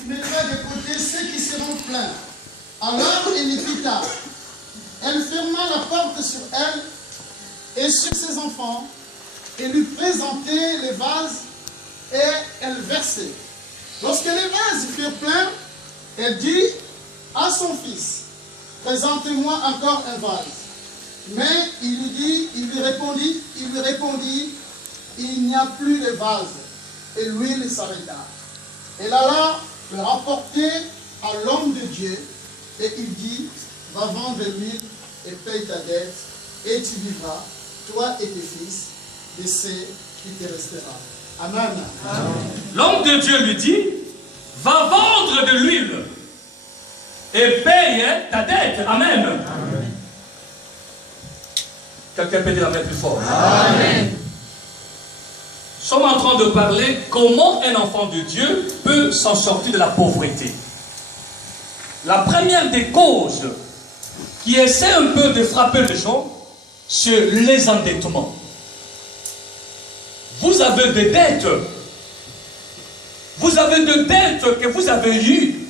tu mettras de côté ceux qui seront pleins. Alors elle y quitta. Elle ferma la porte sur elle et sur ses enfants, et lui présentait les vases, et elle versait. Lorsque les vases furent pleins, elle dit à son fils, présentez-moi encore un vase. Mais il lui répondit, il n'y a plus de vase. Et l'huile s'arrêta. Elle alla le rapporter à l'homme de Dieu, et il dit, va vendre l'huile et paye ta dette, et tu vivras, toi et tes fils, de ce qui te restera. Amen. L'homme de Dieu lui dit, va vendre de l'huile et paye ta dette. Amen. Amen. Quelqu'un peut dire amen plus fort. Amen. Nous sommes en train de parler comment un enfant de Dieu peut s'en sortir de la pauvreté. La première des causes qui essaie un peu de frapper les gens, c'est les endettements. Vous avez des dettes. Vous avez des dettes que vous avez eues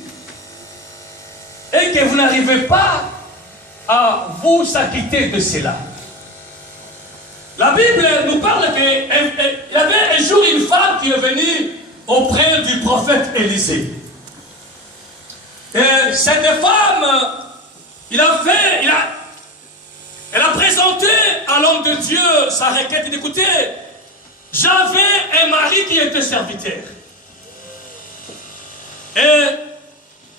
et que vous n'arrivez pas à vous acquitter de cela. La Bible nous parle qu'il y avait un jour une femme qui est venue auprès du prophète Élisée. Et cette femme, elle a présenté à l'homme de Dieu sa requête. Il dit, écoutez, j'avais un mari qui était serviteur. Et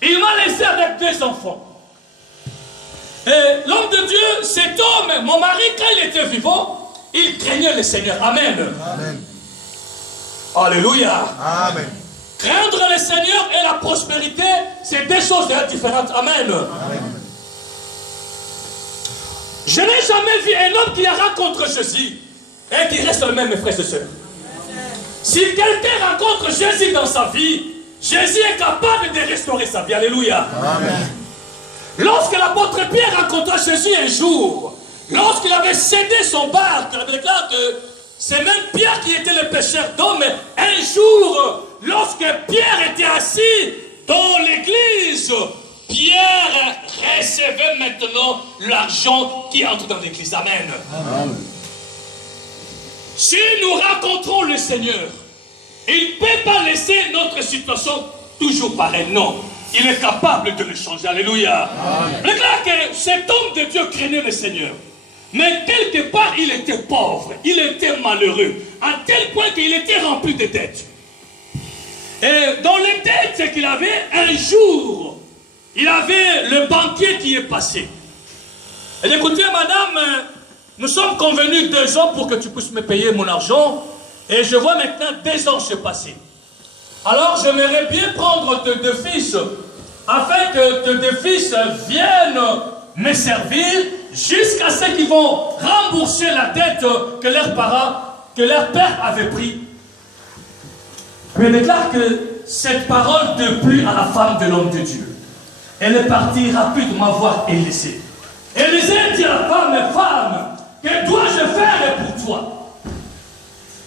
il m'a laissé avec 2 enfants. Et l'homme de Dieu, cet homme, mon mari, quand il était vivant, il craignait le Seigneur. Amen. Amen. Alléluia. Amen. Craindre le Seigneur et la prospérité, c'est 2 choses différentes. Amen. Amen. Je n'ai jamais vu un homme qui rencontre Jésus et qui reste le même, mes frères et sœurs. Si quelqu'un rencontre Jésus dans sa vie, Jésus est capable de restaurer sa vie. Alléluia. Amen. Lorsque l'apôtre Pierre rencontra Jésus un jour, lorsqu'il avait cédé son barque, il avait déclaré que c'est même Pierre qui était le pécheur d'homme. Mais un jour, lorsque Pierre était assis dans l'église, Pierre recevait maintenant l'argent qui entre dans l'église. Amen. Amen. Si nous rencontrons le Seigneur, il ne peut pas laisser notre situation toujours pareille. Non, il est capable de le changer. Alléluia. Regarde que cet homme de Dieu craignait le Seigneur. Mais quelque part, il était pauvre, il était malheureux, à tel point qu'il était rempli de dettes. Et dans les dettes qu'il avait, un jour, il avait le banquier qui est passé. Et écoutez, madame, nous sommes convenus 2 ans pour que tu puisses me payer mon argent. Et je vois maintenant 2 ans se passer. Alors j'aimerais bien prendre tes 2 fils, afin que tes 2 fils viennent me servir jusqu'à ce qu'ils vont rembourser la dette que leurs parents, que leur père avait pris. Je déclare que cette parole ne plut à la femme de l'homme de Dieu. Elle est partie rapidement voir Élisée. Élisée dit à la femme, que dois-je faire pour toi?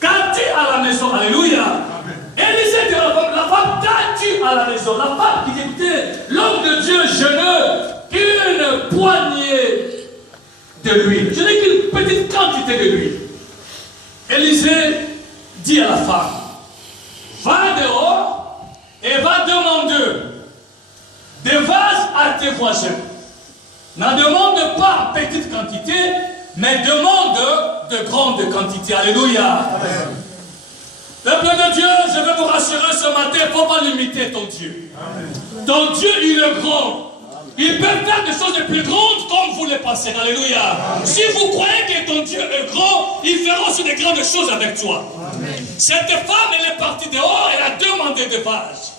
Qu'as-tu à la maison? Alléluia. Élisée dit à la femme, qu'as-tu à la maison? La femme qui dit, écoutez, l'homme de Dieu, je n'ai qu'une poignée de l'huile. Je n'ai qu'une petite quantité de l'huile. Élisée dit à la femme, va dehors et va demander des vases à tes voisins. N'en demande pas en petite quantité, mais demande de grandes quantités. Alléluia. Amen. Peuple de Dieu, je veux vous rassurer ce matin, il ne faut pas limiter ton Dieu. Amen. Ton Dieu, il est grand. Il peut faire des choses les plus grandes comme vous les pensez. Alléluia. Amen. Si vous croyez que ton Dieu est grand, il fera aussi des grandes choses avec toi. Amen. Cette femme, elle est partie dehors, elle a demandé des vases.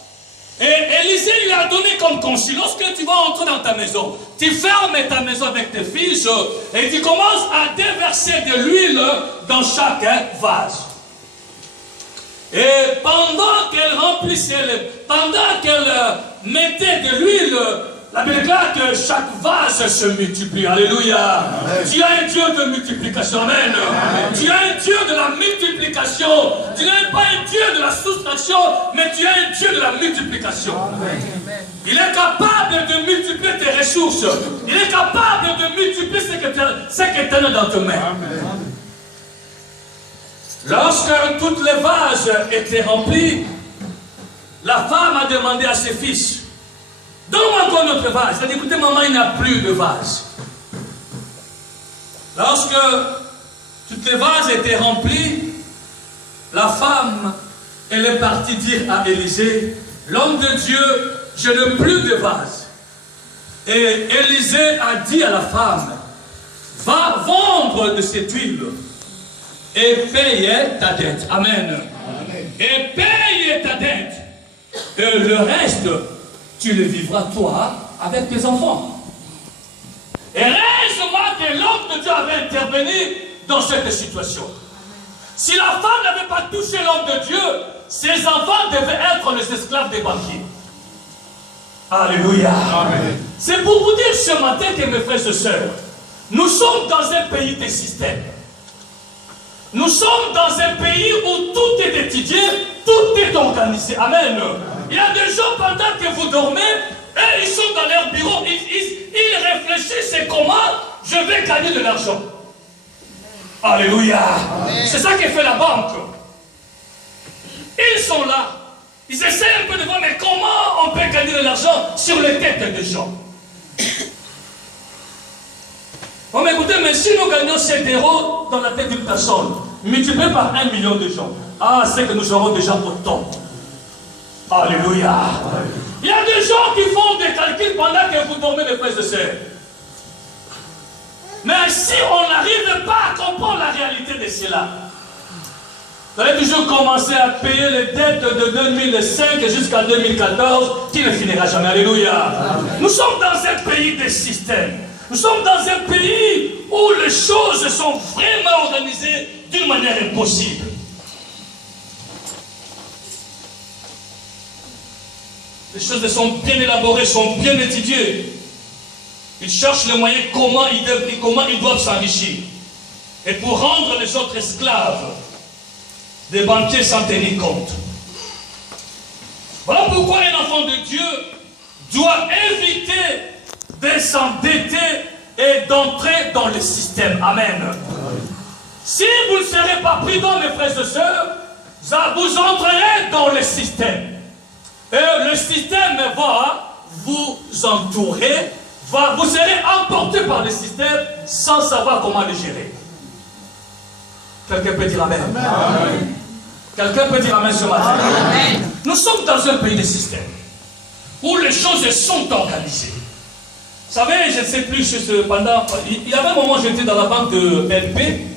Et Élisée lui a donné comme consigne, lorsque tu vas entrer dans ta maison, tu fermes ta maison avec tes fils et tu commences à déverser de l'huile dans chaque vase. Et pendant qu'elle remplissait, pendant qu'elle mettait de l'huile, La Bible déclare que chaque vase se multiplie. Alléluia. Tu as un Dieu de multiplication. Amen. Tu as un Dieu de la multiplication. Tu n'es pas un Dieu de la soustraction, mais tu es un Dieu de la multiplication. Il est capable de multiplier tes ressources. Il est capable de multiplier ce que tu as dans tes mains. Lorsque toutes les vases étaient remplis, la femme a demandé à ses fils, donne-moi encore notre vase. Elle a dit, écoutez maman, il n'y a plus de vase. Lorsque toutes les vases étaient remplis, la femme, elle est partie dire à Élisée, l'homme de Dieu, je n'ai plus de vase. Et Élisée a dit à la femme, va vendre de cette huile et paye ta dette. Amen. Et paye ta dette. Et le reste, tu le vivras toi avec tes enfants. Et heureusement que l'homme de Dieu avait intervenu dans cette situation. Si la femme n'avait pas touché l'homme de Dieu, ses enfants devaient être les esclaves des banquiers. Alléluia. C'est pour vous dire ce matin que mes frères et sœurs, nous sommes dans un pays des systèmes. Nous sommes dans un pays où tout est étudié, tout est organisé. Amen. Il y a des gens pendant que vous dormez, et ils sont dans leur bureau, ils réfléchissent c'est comment je vais gagner de l'argent. Alléluia. C'est ça que fait la banque. Ils sont là. Ils essaient un peu de voir, mais comment on peut gagner de l'argent sur les têtes des gens. Bon, mais écoutez, mais si nous gagnons 7 € dans la tête d'une personne, multiplié par 1 million de gens, ah, c'est que nous aurons déjà autant. Alléluia. Il y a des gens qui font des calculs pendant que vous dormez, mes frères et sœurs. Mais si on n'arrive pas à comprendre la réalité de cela, vous allez toujours commencer à payer les dettes de 2005 jusqu'à 2014 qui ne finira jamais. Alléluia. Nous sommes dans un pays de systèmes. Nous sommes dans un pays où les choses sont vraiment organisées d'une manière impossible. Les choses sont bien élaborées, sont bien étudiées. Ils cherchent les moyens comment ils doivent s'enrichir. Et pour rendre les autres esclaves, des banquiers sans tenir compte. Voilà pourquoi un enfant de Dieu doit éviter de s'endetter et d'entrer dans le système. Amen. Si vous ne serez pas prudents, mes frères et sœurs, vous entrerez dans le système. Et le système va vous entourer, vous serez emporté par le système sans savoir comment le gérer. Quelqu'un peut dire Amen. Amen. Quelqu'un peut dire Amen ce matin. Amen. Nous sommes dans un pays de système où les choses sont organisées. Vous savez, je ne sais plus, il y avait un moment où j'étais dans la banque de LP,